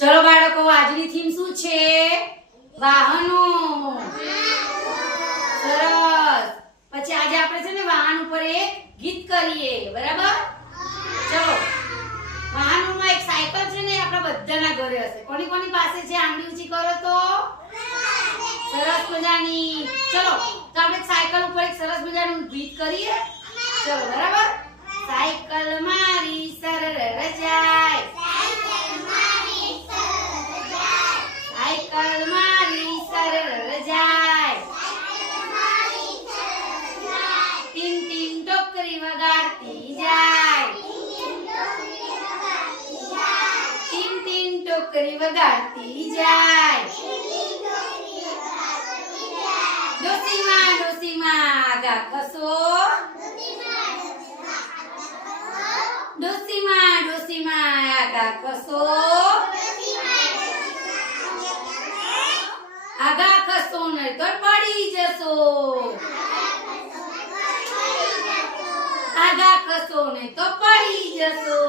ચલો બાળકો, આજની થીમ શું છે? વાહનો. સરસ. પછી આજે આપણે છે ને વાહન ઉપર એક ગીત કરીએ, બરાબર? ચલો. વાહનોમાં એક સાયકલ છે ને, આપણા બધાના ઘરે હશે. કોની કોની પાસે છે? આંગળી ઊંચી કરો તો. સરસ મજાની. ચલો, તો આપણે સાયકલ ઉપર એક સરસ મજાનું ગીત કરીએ. ચલો, બરાબર? સાયકલ મારી સરળ જાય, સાયકલ મારી સરળ જાય, ટીન ટીન ટોકરી વગાડતી જાય, ટીન ટીન ટોકરી વગાડતી જાય. ડોસીમાં આગા ખસો, ડોસીમાં આગા ખસો, આગા ખસો નહીં તો પડી જશો, આગા ખસો નહીં તો પડી જશો.